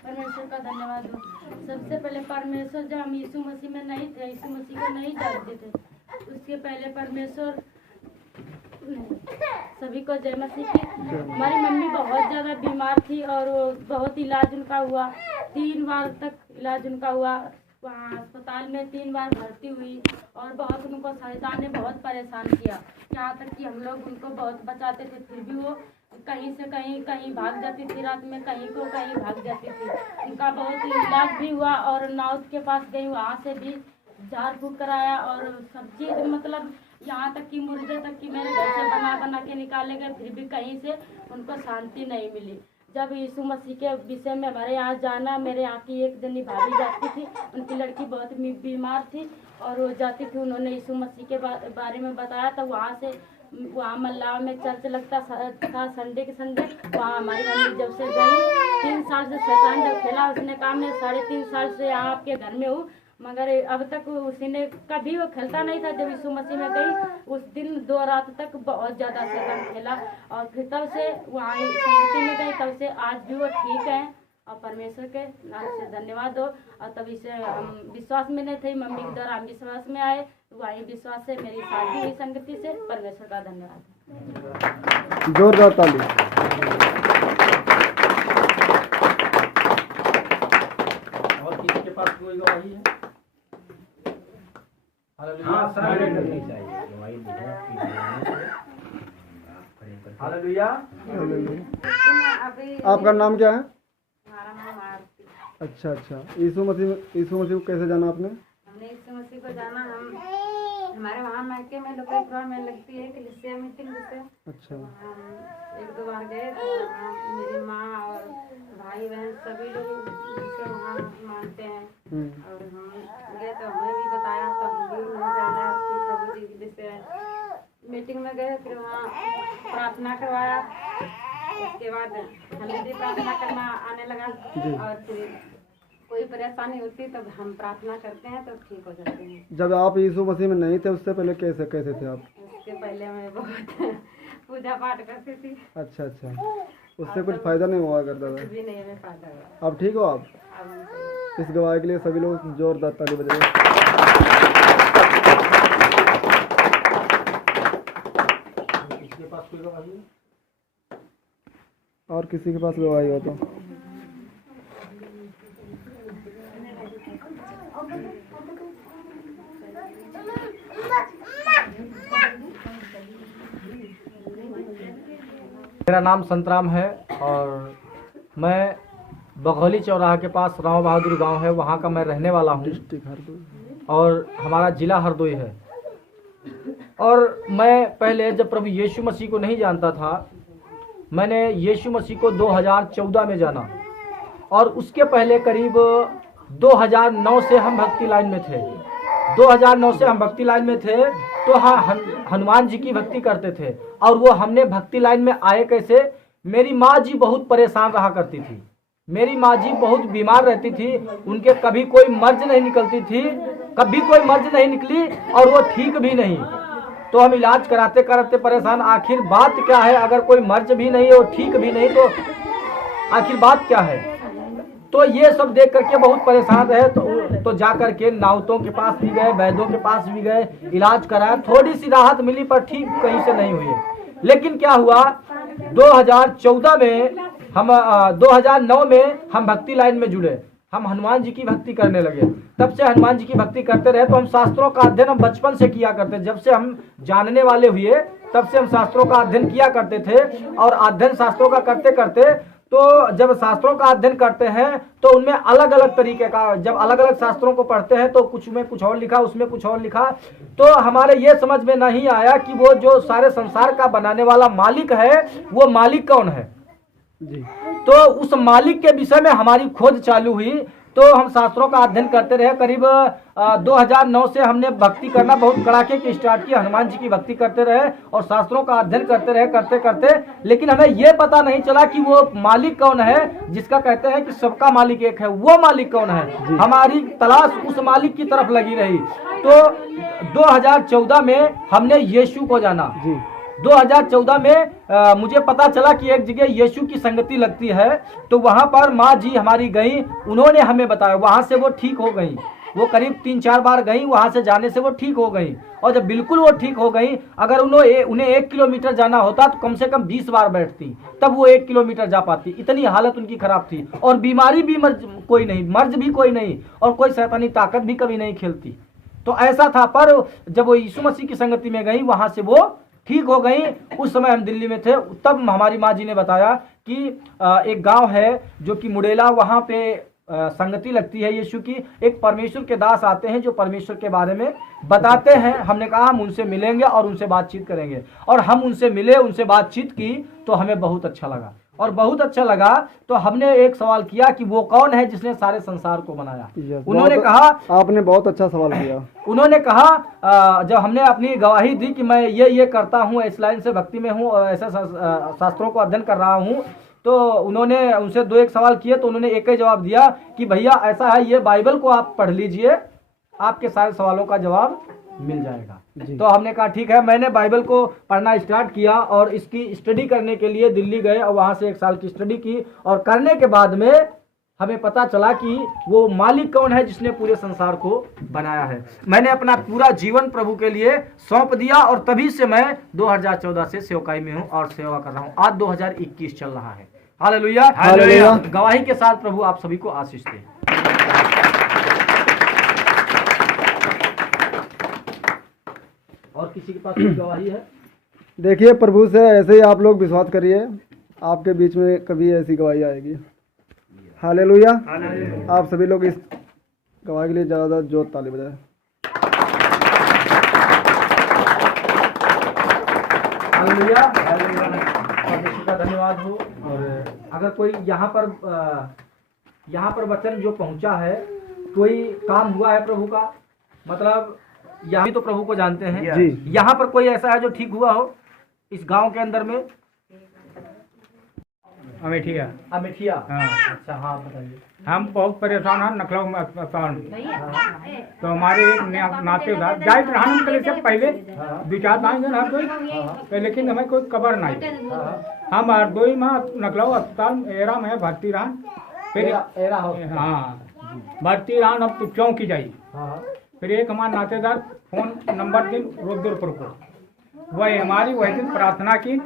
परमेश्वर का धन्यवाद हो। सबसे पहले परमेश्वर, जब हम यीशु मसीह में नहीं थे, यीशु मसीह को नहीं जानते थे, उसके पहले परमेश्वर सभी को जय मसीह की। हमारी मम्मी बहुत ज़्यादा बीमार थी और बहुत इलाज उनका हुआ, 3 बार तक इलाज उनका हुआ। वहाँ अस्पताल में 3 बार भर्ती हुई और बहुत उनको शैतान ने बहुत परेशान किया, यहाँ तक कि हम लोग उनको बहुत बचाते थे, फिर भी वो कहीं से कहीं भाग जाती थी, रात में कहीं को कहीं भाग जाती थी। उनका बहुत इलाज भी हुआ और नाउत के पास गई, वहाँ से भी झाड़ फूक कराया और सब चीज़, मतलब यहाँ तक कि मुर्गे तक कि मेरे घर से बना के निकाले गए, फिर भी कहीं से उनको शांति नहीं मिली। जब यीशु मसीह के विषय में हमारे यहाँ जाना, मेरे यहाँ की एक जनी भाभी जाती थी, उनकी लड़की बहुत बीमार थी और वो जाती थी, उन्होंने यीशु मसीह के बारे में बताया, तो वहाँ मल्लाह में चर्च लगता था संडे के संडे। वहाँ हमारी मम्मी जब से गई, 3 साल से शैतान जब खेला, उसने कहा मैं 3.5 साल से यहाँ आपके घर में हूँ, मगर अब तक उसने कभी वो खेलता नहीं था। जब यीशु मसीह में गई, उस दिन 2 रात तक बहुत ज़्यादा शैतान खेला और फिर तब से वहाँ संगति में गई, तब से आज भी वो ठीक है और परमेश्वर के नाम से धन्यवाद हो। और तभी से हम विश्वास में नहीं थे, मम्मी के द्वारा हम विश्वास में आए, वही विश्वास से मेरी शादी हुई संगति से। परमेश्वर का धन्यवाद। जोरदार ताली। और किसी के पास कोई गवाही है? हालेलुया। आपका नाम क्या है? हमारा नाम आरती। अच्छा, यीशु मसीह को कैसे जाना आपने? हमने यीशु मसीह को जाना, हमारे वहाँ मायके में लोकपुरा में लगती है कलीसिया मीटिंग जैसे। अच्छा। हम 1-2 बार गए, तो वहाँ मेरी माँ और भाई बहन सभी लोग जिसे वहाँ मानते हैं और हम गए, तो हमें भी बताया, तो हम भी वहाँ जाना फिर प्रभु जी जैसे मीटिंग में गए, फिर वहाँ प्रार्थना करवाया। उसके बाद हमें भी प्रार्थना करना आने लगा और फिर कोई परेशानी होती तब हम प्रार्थना करते हैं तो ठीक हो जाते हैं। जब आप यीशु मसीह में नहीं थे, उससे पहले कैसे थे आप? उसके पहले मैं बहुत पूजा पाठ करती थी। अच्छा, उससे कुछ फायदा नहीं हुआ करता था? भी नहीं, हमें फायदा हुआ। अब ठीक हो आप? इस गवाही के लिए सभी लोग जोरदार ताली बजाइए। किसी के पास कोई गवाही है? और किसी के पास गवाही हो तो? मेरा नाम संतराम है और मैं बघौली चौराहा के पास राव बहादुर गांव है, वहां का मैं रहने वाला हूं। डिस्ट्रिक्ट हरदोई और हमारा जिला हरदोई है। और मैं पहले जब प्रभु यीशु मसीह को नहीं जानता था, मैंने यीशु मसीह को 2014 में जाना और उसके पहले करीब 2009 से हम भक्ति लाइन में थे। 2009 से हम भक्ति लाइन में थे, तो हाँ, हनुमान जी की भक्ति करते थे। और वो हमने भक्ति लाइन में आए कैसे? मेरी माँ जी बहुत परेशान रहा करती थी, मेरी माँ जी बहुत बीमार रहती थी, उनके कभी कोई मर्ज नहीं निकलती थी, कभी कोई मर्ज नहीं निकली और वो ठीक भी नहीं। तो हम इलाज कराते कराते परेशान, आखिर बात क्या है? अगर कोई मर्ज भी नहीं है और ठीक भी नहीं, तो आखिर बात क्या है? तो ये सब देख करके बहुत परेशान रहे, तो जा करके नाउतों के पास भी गए, वैद्यों के पास भी गए, इलाज कराया, थोड़ी सी राहत मिली पर ठीक कहीं से नहीं हुई। लेकिन क्या हुआ, 2014 में हम 2009 में हम भक्ति लाइन में जुड़े, हम हनुमान जी की भक्ति करने लगे। तब से हनुमान जी की भक्ति करते रहे। तो हम शास्त्रों का अध्ययन हम बचपन से किया करते, जब से हम जानने वाले हुए तब से हम शास्त्रों का अध्ययन किया करते थे। और अध्ययन शास्त्रों का करते करते, तो जब शास्त्रों का अध्ययन करते हैं तो उनमें अलग अलग तरीके का, जब अलग अलग शास्त्रों को पढ़ते हैं तो कुछ में कुछ और लिखा, उसमें कुछ और लिखा, तो हमारे ये समझ में नहीं आया कि वो जो सारे संसार का बनाने वाला मालिक है, वो मालिक कौन है जी। तो उस मालिक के विषय में हमारी खोज चालू हुई। तो हम शास्त्रों का अध्ययन करते रहे। करीब 2009 से हमने भक्ति करना बहुत कड़ाके की स्टार्ट की, हनुमान जी की भक्ति करते रहे और शास्त्रों का अध्ययन करते रहे करते करते। लेकिन हमें ये पता नहीं चला कि वो मालिक कौन है जिसका कहते हैं कि सबका मालिक एक है, वो मालिक कौन है। हमारी तलाश उस मालिक की तरफ लगी रही। तो 2014 में हमने यीशु को जाना। 2014 में मुझे पता चला कि एक जगह यीशु की संगति लगती है, तो वहाँ पर माँ जी हमारी गई, उन्होंने हमें बताया, वहाँ से वो ठीक हो गई। वो करीब 3-4 बार गई, वहाँ से जाने से वो ठीक हो गई। और जब बिल्कुल वो ठीक हो गई, अगर उन्हें 1 किलोमीटर जाना होता तो कम से कम 20 बार बैठती, तब वो 1 किलोमीटर जा पाती। इतनी हालत उनकी खराब थी, और बीमारी भी कोई नहीं, मर्ज भी कोई नहीं, और कोई शैतानी ताकत भी कभी नहीं खेलती। तो ऐसा था। पर जब वो यीशु मसीह की संगति में गई, वहाँ से वो ठीक हो गई। उस समय हम दिल्ली में थे, तब हमारी माँ जी ने बताया कि एक गांव है जो कि मुडेला, वहाँ पे संगति लगती है यीशु की। एक परमेश्वर के दास आते हैं जो परमेश्वर के बारे में बताते हैं। हमने कहा हम उनसे मिलेंगे और उनसे बातचीत करेंगे, और हम उनसे मिले, उनसे बातचीत की, तो हमें बहुत अच्छा लगा। और बहुत अच्छा लगा तो हमने एक सवाल किया कि वो कौन है जिसने सारे संसार को बनाया। उन्होंने कहा, आपने बहुत अच्छा सवाल किया। उन्होंने कहा, जब हमने अपनी गवाही दी कि मैं ये करता हूँ, इस लाइन से भक्ति में हूँ और ऐसे शास्त्रों को अध्ययन कर रहा हूँ, तो उन्होंने उनसे 2-1 सवाल किए, तो उन्होंने एक ही जवाब दिया कि भैया ऐसा है, ये बाइबल को आप पढ़ लीजिए, आपके सारे सवालों का जवाब मिल जाएगा। तो हमने कहा ठीक है। मैंने बाइबल को पढ़ना स्टार्ट किया और इसकी स्टडी करने के लिए दिल्ली गए, और वहाँ से 1 साल की स्टडी की, और करने के बाद में हमें पता चला कि वो मालिक कौन है जिसने पूरे संसार को बनाया है। मैंने अपना पूरा जीवन प्रभु के लिए सौंप दिया, और तभी से मैं 2014 से सेवकाई में हूँ और सेवा कर रहा हूँ। आज 2021 चल रहा है। Hallelujah, hallelujah. गवाही के साथ प्रभु आप सभी को आशीष दे। और किसी के पास कोई गवाही है? देखिए, प्रभु से ऐसे ही आप लोग विश्वास करिए, आपके बीच में कभी ऐसी गवाही आएगी। हालेलुया। आप सभी लोग इस गवाही के लिए ज़्यादा जोर ताली बजाएं। हालेलुया, परमेश्वर का धन्यवाद हो। और अगर कोई यहाँ पर वचन जो पहुँचा है, कोई काम हुआ है प्रभु का, मतलब यहाँ भी तो प्रभु को जानते हैं जी। यहाँ पर कोई ऐसा है जो ठीक हुआ हो इस गांव के अंदर में? अमेठिया। हाँ। अच्छा, हाँ बताइए। हम बहुत परेशान हैं नखलऊ में अस्पताल में। तो हमारे एक नातेदार जाइत रहन के से पहले 2-4 आएंगे ना कोई, लेकिन हमें कोई खबर नहीं। हम हरदोई में नखलऊ अस्पताल एरा में भर्ती रहन, फिर एरा हो, हाँ भर्ती रहन। अब तो चौंकी जाई। फिर एक हमारे नातेदार फोन नंबर दिन रुद्रपुर को, वही हमारी वही दिन प्रार्थना की,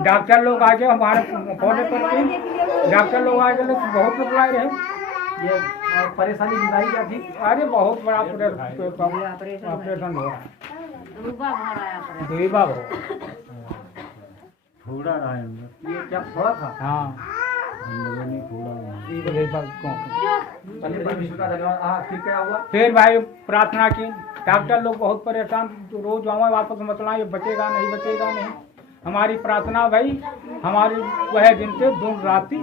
डॉक्टर लोग आ गए हमारे फोन पर की, डॉक्टर लोग आ गए, बहुत रिप्लाई रहे। ये परेशानी बीमारी क्या थी? अरे बहुत बड़ा ऑपरेशन हो रहा है, दुईबा हो फोड़ा रहा है। ये क्या फोड़ा था? हाँ, फिर क्या हुआ? फिर भाई प्रार्थना की, डॉक्टर लोग बहुत परेशान, रोज आवे वापस मतला ये बचेगा नहीं। हमारी प्रार्थना भाई, हमारी वह दिन से दिन राति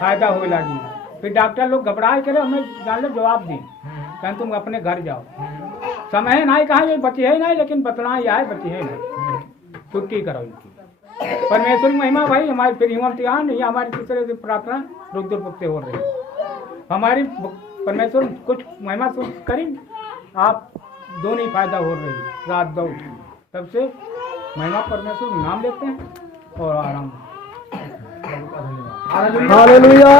फायदा होने लगी। फिर डॉक्टर लोग घबराए करे, हमें जान लो जवाब दी, कहें तुम अपने घर जाओ, समय नहीं कहा ये बची है नहीं, लेकिन बतला यह है बची है नहीं, छुट्टी करो इनकी। परमेश्वर की महिमा भाई, हमारी फिर हिम्मतियान ये हमारी तीसरे दिन प्रार्थना रुद्रपुर से हो रही। हमारी परमेश्वर कुछ महिमा सुन करी, आप दोनों ही फायदा हो रही, रात दो, तब से महिमा परमेश्वर नाम लेते हैं और आराम। हालेलुया।